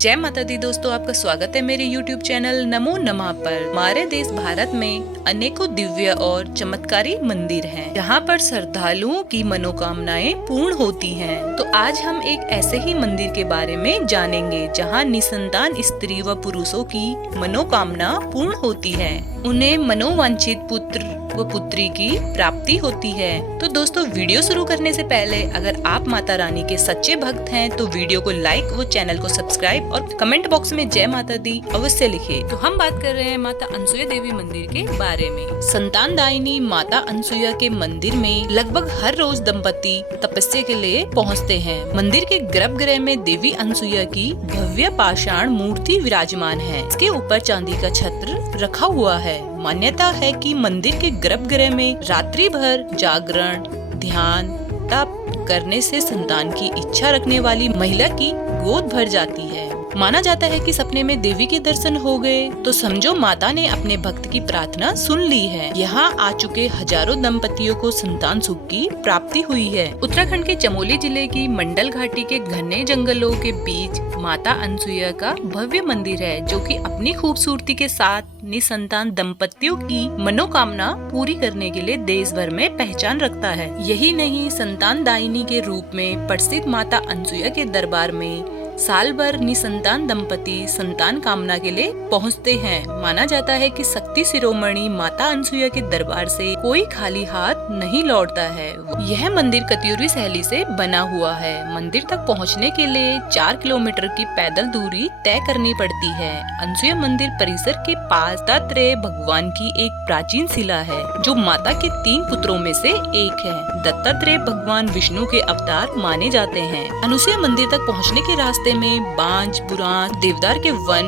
जय माता दी दोस्तों, आपका स्वागत है मेरे YouTube चैनल नमो नमः पर। हमारे देश भारत में अनेकों दिव्य और चमत्कारी मंदिर हैं, जहाँ पर श्रद्धालुओं की मनोकामनाएं पूर्ण होती हैं। तो आज हम एक ऐसे ही मंदिर के बारे में जानेंगे, जहाँ निसंतान स्त्री व पुरुषों की मनोकामना पूर्ण होती है, उन्हें मनोवांछित पुत्र व पुत्री की प्राप्ति होती है। तो दोस्तों, वीडियो शुरू करने से पहले अगर आप माता रानी के सच्चे भक्त हैं तो वीडियो को लाइक व चैनल को सब्सक्राइब और कमेंट बॉक्स में जय माता दी अवश्य लिखे। तो हम बात कर रहे हैं माता अनसुया देवी मंदिर के बारे में। संतान दायिनी माता अनसुया के मंदिर में लगभग हर रोज दंपति तपस्या के लिए पहुँचते हैं। मंदिर के गर्भगृह में देवी अनसुया की भव्य पाषाण मूर्ति विराजमान है। इसके ऊपर चांदी का छत्र रखा हुआ है। मान्यता है कि मंदिर के गर्भगृह में रात्रि भर जागरण, ध्यान, तप करने से संतान की इच्छा रखने वाली महिला की गोद भर जाती है। माना जाता है कि सपने में देवी के दर्शन हो गए तो समझो माता ने अपने भक्त की प्रार्थना सुन ली है। यहाँ आ चुके हजारों दंपतियों को संतान सुख की प्राप्ति हुई है। उत्तराखंड के चमोली जिले की मंडल घाटी के घने जंगलों के बीच माता अनसुया का भव्य मंदिर है, जो कि अपनी खूबसूरती के साथ निसंतान दंपतियों की मनोकामना पूरी करने के लिए देश भर में पहचान रखता है। यही नहीं, संतान दायिनी के रूप में प्रसिद्ध माता अनसुया के दरबार में साल भर निसंतान दंपति संतान कामना के लिए पहुंचते हैं। माना जाता है कि शक्ति शिरोमणि माता अनसुया के दरबार से कोई खाली हाथ नहीं लौटता है। यह मंदिर कत्यूरी शैली से बना हुआ है। मंदिर तक पहुंचने के लिए 4 किलोमीटर की पैदल दूरी तय करनी पड़ती है। अनसुया मंदिर परिसर के पास दत्तात्रेय भगवान की एक प्राचीन शिला है, जो माता के 3 पुत्रों में से एक है। दत्तात्रेय भगवान विष्णु के अवतार माने जाते हैं। अनसुया मंदिर तक पहुँचने के रास्ते में बांज, बुरांश, देवदार के वन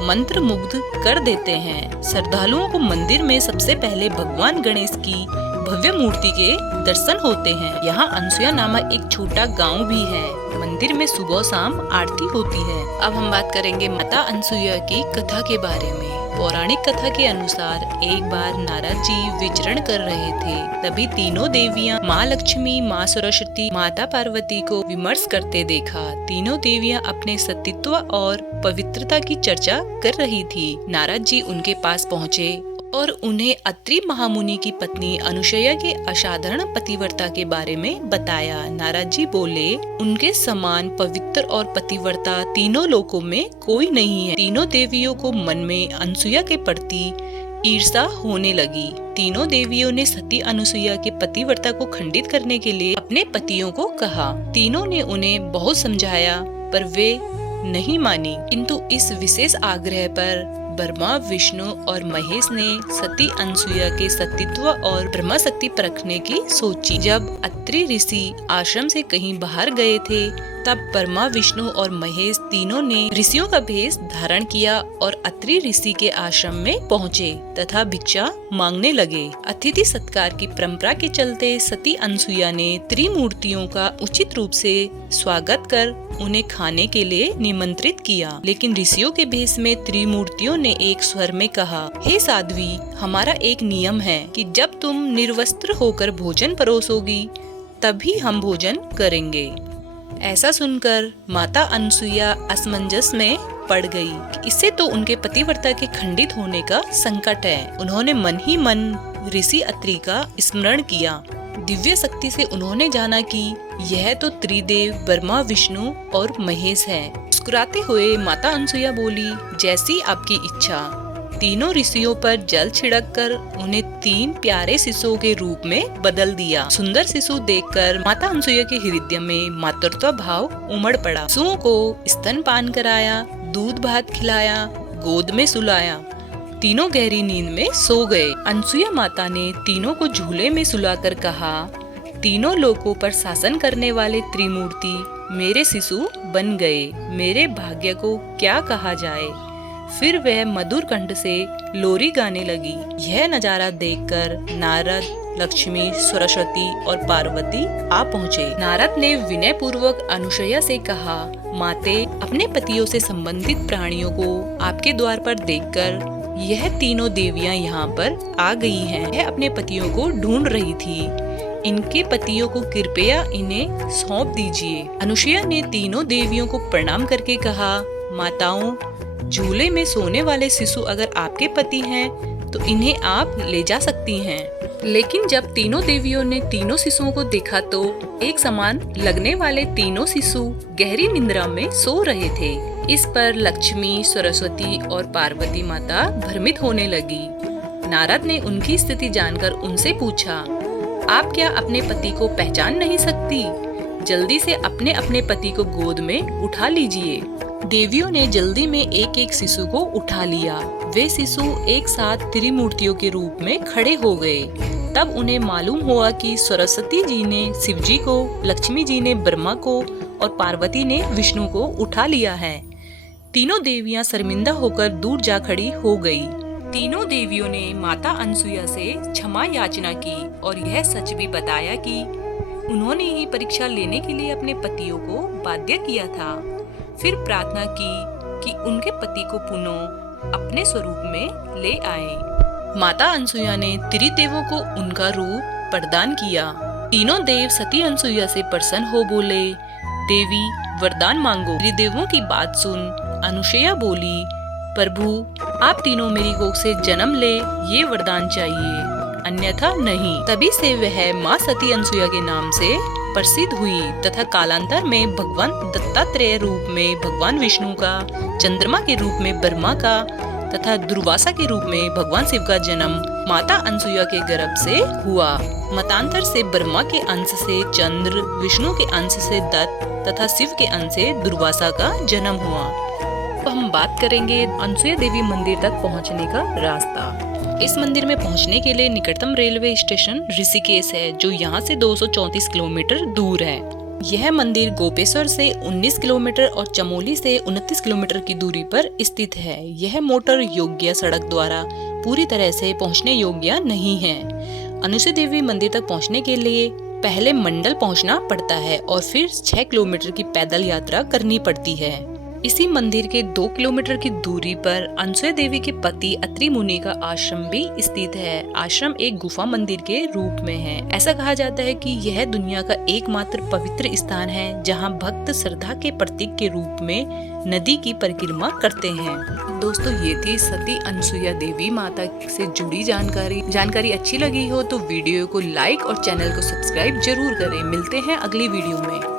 मंत्र मुग्ध कर देते हैं। श्रद्धालुओं को मंदिर में सबसे पहले भगवान गणेश की भव्य मूर्ति के दर्शन होते हैं। यहाँ अनसुया नामक एक छोटा गांव भी है। मंदिर में सुबह शाम आरती होती है। अब हम बात करेंगे माता अनसुया की कथा के बारे में। पौराणिक कथा के अनुसार एक बार नारद जी विचरण कर रहे थे, तभी तीनों देवियां माँ लक्ष्मी, माँ सरस्वती, माता पार्वती को विमर्श करते देखा। तीनों देवियां अपने सतीत्व और पवित्रता की चर्चा कर रही थी। नारद जी उनके पास पहुँचे और उन्हें अत्रि महामुनि की पत्नी अनुसुया के असाधारण पतिव्रता के बारे में बताया। नारद जी बोले, उनके समान पवित्र और पतिव्रता तीनों लोकों में कोई नहीं है। तीनों देवियों को मन में अनसुया के प्रति ईर्ष्या होने लगी। तीनों देवियों ने सती अनसुया के पतिव्रता को खंडित करने के लिए अपने पतियों को कहा। तीनों ने उन्हें बहुत समझाया पर वे नहीं मानी, किंतु इस विशेष आग्रह पर ब्रह्मा, विष्णु और महेश ने सती अनसुया के सतीत्व और ब्रह्मा शक्ति परखने की सोची। जब अत्रि ऋषि आश्रम से कहीं बाहर गए थे, तब ब्रह्मा, विष्णु और महेश तीनों ने ऋषियों का भेष धारण किया और अत्रि ऋषि के आश्रम में पहुँचे तथा भिक्षा मांगने लगे। अतिथि सत्कार की परंपरा के चलते सती अनसुया ने त्रिमूर्तियों का उचित रूप से स्वागत कर उन्हें खाने के लिए निमंत्रित किया। लेकिन ऋषियों के भेष में त्रिमूर्तियों ने एक स्वर में कहा, हे साध्वी, हमारा एक नियम है कि जब तुम निर्वस्त्र होकर भोजन परोसोगी तभी हम भोजन करेंगे। ऐसा सुनकर माता अनसुया असमंजस में पड़ गई। इससे तो उनके पतिव्रता के खंडित होने का संकट है। उन्होंने मन ही मन ऋषि अत्रि का स्मरण किया। दिव्य शक्ति से उन्होंने जाना कि यह तो त्रिदेव ब्रह्मा, विष्णु और महेश हैं। मुस्कुराते हुए माता अनसुया बोली, जैसी आपकी इच्छा। तीनों ऋषियों पर जल छिड़क कर उन्हें 3 प्यारे शिशुओं के रूप में बदल दिया। सुंदर शिशु देखकर माता अनसुया के हृदय में मातृत्व भाव उमड़ पड़ा। शिशुओं को स्तनपान कराया, दूध भात खिलाया, गोद में सुलाया। तीनों गहरी नींद में सो गए। अनसुया माता ने तीनों को झूले में सुलाकर कहा, तीनों लोकों पर शासन करने वाले त्रिमूर्ति मेरे शिशु बन गए। मेरे भाग्य को क्या कहा जाए। फिर वह मधुर कंठ से लोरी गाने लगी। यह नजारा देखकर नारद, लक्ष्मी, सरस्वती और पार्वती आ पहुँचे। नारद ने विनय पूर्वक अनुसुया से कहा, माते, अपने पतियों से संबंधित प्राणियों को आपके द्वार पर देखकर यह तीनों देवियां यहाँ पर आ गई हैं। यह अपने पतियों को ढूंढ रही थी। इनके पतियों को कृपया इन्हें सौंप दीजिए। अनुसुया ने तीनों देवियों को प्रणाम करके कहा, माताओं, झूले में सोने वाले शिशु अगर आपके पति हैं तो इन्हें आप ले जा सकती हैं। लेकिन जब तीनों देवियों ने तीनों शिशुओं को देखा तो एक समान लगने वाले तीनों शिशु गहरी निद्रा में सो रहे थे। इस पर लक्ष्मी, सरस्वती और पार्वती माता भ्रमित होने लगी। नारद ने उनकी स्थिति जानकर उनसे पूछा, आप क्या अपने पति को पहचान नहीं सकती? जल्दी से अपने अपने पति को गोद में उठा लीजिए। देवियों ने जल्दी में एक एक शिशु को उठा लिया। वे शिशु एक साथ त्रिमूर्तियों के रूप में खड़े हो गए। तब उन्हें मालूम हुआ कि सरस्वती जी ने शिव जी को, लक्ष्मी जी ने ब्रह्मा को और पार्वती ने विष्णु को उठा लिया है। तीनों देवियां शर्मिंदा होकर दूर जा खड़ी हो गई। तीनों देवियों ने माता अनसुया से क्षमा याचना की और यह सच भी बताया कि उन्होंने ही परीक्षा लेने के लिए अपने पतियों को बाध्य किया था। फिर प्रार्थना की कि उनके पति को पुनः अपने स्वरूप में ले आए। माता अनसुया ने त्रिदेवों को उनका रूप प्रदान किया। तीनों देव सती अनसुया से प्रसन्न हो बोले, देवी वरदान मांगो। त्रिदेवों की बात सुन अनुसुया बोली, प्रभु आप तीनों मेरी कोख से जन्म ले, ये वरदान चाहिए, अन्यथा नहीं। तभी से वह माँ सती अनसुया के नाम से प्रसिद्ध हुई तथा कालांतर में भगवान दत्तात्रेय रूप में भगवान विष्णु का, चंद्रमा के रूप में ब्रह्मा का तथा दुर्वासा के रूप में भगवान शिव का जन्म माता अनसुया के गर्भ से हुआ। मतांतर से ब्रह्मा के अंश से चंद्र, विष्णु के अंश से दत्त तथा शिव के अंश से दुर्वासा का जन्म हुआ। अब हम बात करेंगे अनसुया देवी मंदिर तक पहुंचने का रास्ता। इस मंदिर में पहुंचने के लिए निकटतम रेलवे स्टेशन ऋषिकेश है, जो यहाँ से 234 किलोमीटर दूर है। यह मंदिर गोपेश्वर से 19 किलोमीटर और चमोली से 29 किलोमीटर की दूरी पर स्थित है। यह मोटर योग्य सड़क द्वारा पूरी तरह से पहुंचने योग्य नहीं है। अनसुया देवी मंदिर तक पहुंचने के लिए पहले मंडल पहुंचना पड़ता है और फिर 6 किलोमीटर की पैदल यात्रा करनी पड़ती है। इसी मंदिर के 2 किलोमीटर की दूरी पर अनसुया देवी के पति अत्रि मुनि का आश्रम भी स्थित है। आश्रम एक गुफा मंदिर के रूप में है। ऐसा कहा जाता है कि यह दुनिया का एकमात्र पवित्र स्थान है जहां भक्त श्रद्धा के प्रतीक के रूप में नदी की परिक्रमा करते हैं। दोस्तों, ये थी सती अनसुया देवी माता से जुड़ी जानकारी अच्छी लगी हो तो वीडियो को लाइक और चैनल को सब्सक्राइब जरूर करें। मिलते हैं अगली वीडियो में।